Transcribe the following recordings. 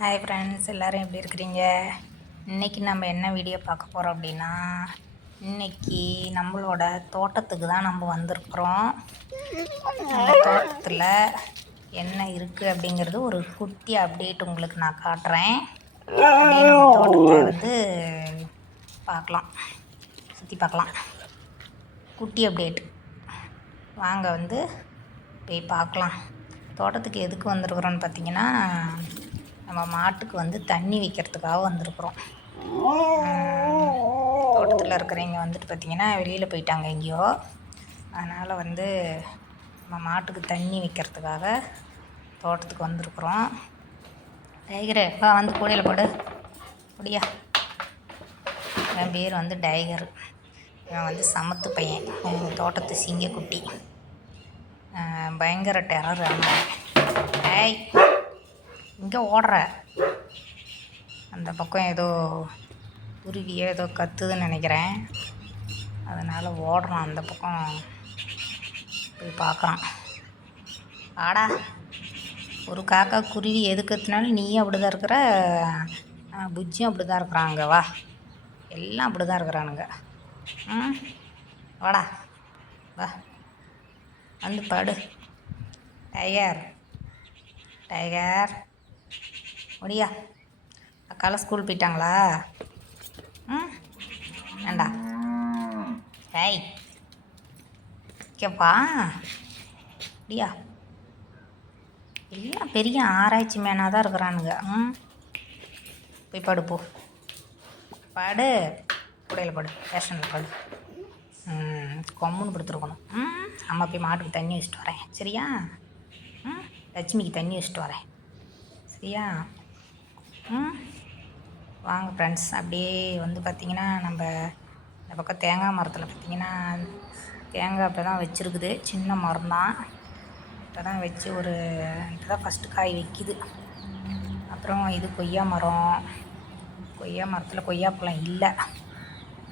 Hi friends, எல்லோரும் எப்படி இருக்கிறீங்க? இன்றைக்கி நம்ம என்ன வீடியோ பார்க்க போகிறோம் அப்படின்னா, இன்றைக்கி நம்மளோட தோட்டத்துக்கு தான் நம்ம வந்திருக்கிறோம். அந்த தோட்டத்தில் என்ன இருக்குது அப்படிங்கிறது ஒரு குட்டி அப்டேட் உங்களுக்கு நான் காட்டுறேன். அப்படியே நம்ம தோட்டத்தை பார்க்கலாம், சுற்றி பார்க்கலாம். குட்டி அப்டேட் வாங்க போய் பார்க்கலாம். தோட்டத்துக்கு எதுக்கு வந்திருக்கிறோன்னு பார்த்தீங்கன்னா, நம்ம மாட்டுக்கு தண்ணி வைக்கிறதுக்காக வந்திருக்குறோம். தோட்டத்தில் இருக்கிறவங்க பார்த்திங்கன்னா வெளியில் போயிட்டாங்க எங்கேயோ. அதனால் நம்ம மாட்டுக்கு தண்ணி வைக்கிறதுக்காக தோட்டத்துக்கு வந்திருக்குறோம். டைகரு வா, கூடையில் போடு முடியா. என் பேர் டைகர். இவன் சமத்து பையன், தோட்டத்து சிங்கக்குட்டி. பயங்கர டெரர். ஏய், இங்கே ஓடுற அந்த பக்கம் ஏதோ குருவியோ ஏதோ கத்துதுன்னு நினைக்கிறேன். அதனால் ஓடுறான், அந்த பக்கம் போய் பார்க்குறான். ஆடா, ஒரு காக்கா குருவி எது கத்துனாலும் நீயும் அப்படி தான் இருக்கிற, புஜ்ஜியும் அப்படி தான் இருக்கிறாங்க. வா, எல்லாம் அப்படி தான் இருக்கிறானுங்க. வாடா வா, பாடு. டைகர் டைகர் முடியா. அக்காலாம் ஸ்கூல் போயிட்டாங்களா? ஏண்டா ஏய் கேப்பா முடியா. எல்லாம் பெரிய ஆராய்ச்சி மேனாக தான் இருக்கிறானுங்க. போய் படு, போ பாடு, கூடையில் படு, ஃபேஷனில் படு. கொம்முன்னு படுத்துருக்கணும். அம்மா போய் மாட்டுக்கு தண்ணி வச்சுட்டு வரேன், சரியா? லட்சுமிக்கு தண்ணி வச்சுட்டு வரேன், சரியா? வாங்க ஃப்ரெண்ட்ஸ், அப்படியே பார்த்திங்கன்னா நம்ம இந்த பக்கம் தேங்காய் மரத்தில் பார்த்திங்கன்னா தேங்காய் இப்போ தான் வச்சுருக்குது. சின்ன மரம் தான், இப்போ தான் வச்சு இப்போ தான் ஃபஸ்ட்டு காய் வைக்கிது. அப்புறம் இது கொய்யா மரம். கொய்யா மரத்தில் கொய்யாப்பழம் இல்லை.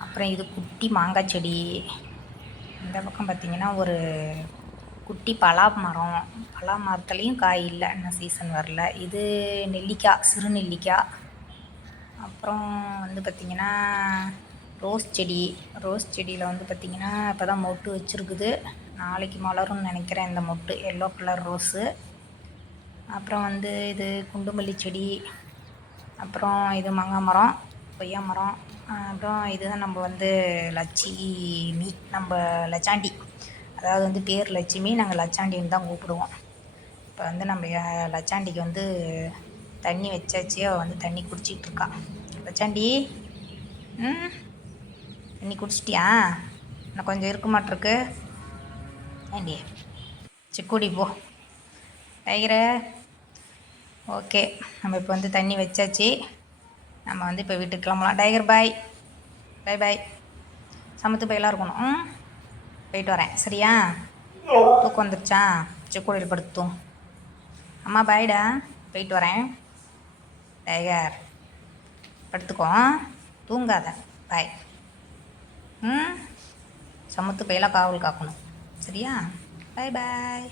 அப்புறம் இது குட்டி மாங்காய் செடி. இந்த பக்கம் பார்த்திங்கன்னா ஒரு குட்டி பலா மரம். பலா மரத்துலேயும் காய் இல்லை, இன்னும் சீசன் வரல. இது நெல்லிக்காய், சிறு நெல்லிக்காய். அப்புறம் பார்த்திங்கன்னா ரோஸ் செடி. ரோஸ் செடியில் பார்த்திங்கன்னா இப்போ தான் மொட்டு வச்சுருக்குது. நாளைக்கு மலரும்னு நினைக்கிறேன் இந்த மொட்டு, எல்லோ கலர் ரோஸு. அப்புறம் இது குண்டுமல்லி செடி. அப்புறம் இது மாங்காய் மரம், கொய்யா மரம். அப்புறம் இதுதான் நம்ம லட்சுமி, நம்ம லட்சாண்டி. அதாவது பேர் லட்சுமி, நாங்கள் லட்சாண்டின்னு தான் கூப்பிடுவோம். இப்போ நம்ம லட்சாண்டிக்கு தண்ணி வச்சாச்சு. அவள் தண்ணி குடிச்சிக்கிட்டு இருக்கா. லட்சாண்டி, தண்ணி குடிச்சிட்டியா? இன்னும் கொஞ்சம் இருக்க மாட்டிருக்கு. ஏண்டி சிக்குடி போ. டைகரே, ஓகே, நம்ம இப்போ தண்ணி வச்சாச்சு. நம்ம இப்போ வீட்டுக்கு கிளம்பலாம். டைகர் பாய், பை பாய். சமத்து பையெல்லாம் இருக்கணும். போயிட்டு வரேன், சரியா? தூக்கம் வந்துருச்சா? சிக்கூடையில் படுத்தும். அம்மா பாய்டா, போயிட்டு வரேன். டைகர் படுத்துக்கோ, தூங்காத, பாய். சமத்து பையெல்லாம் காவல் காக்கணும், சரியா? பாய் பாய்.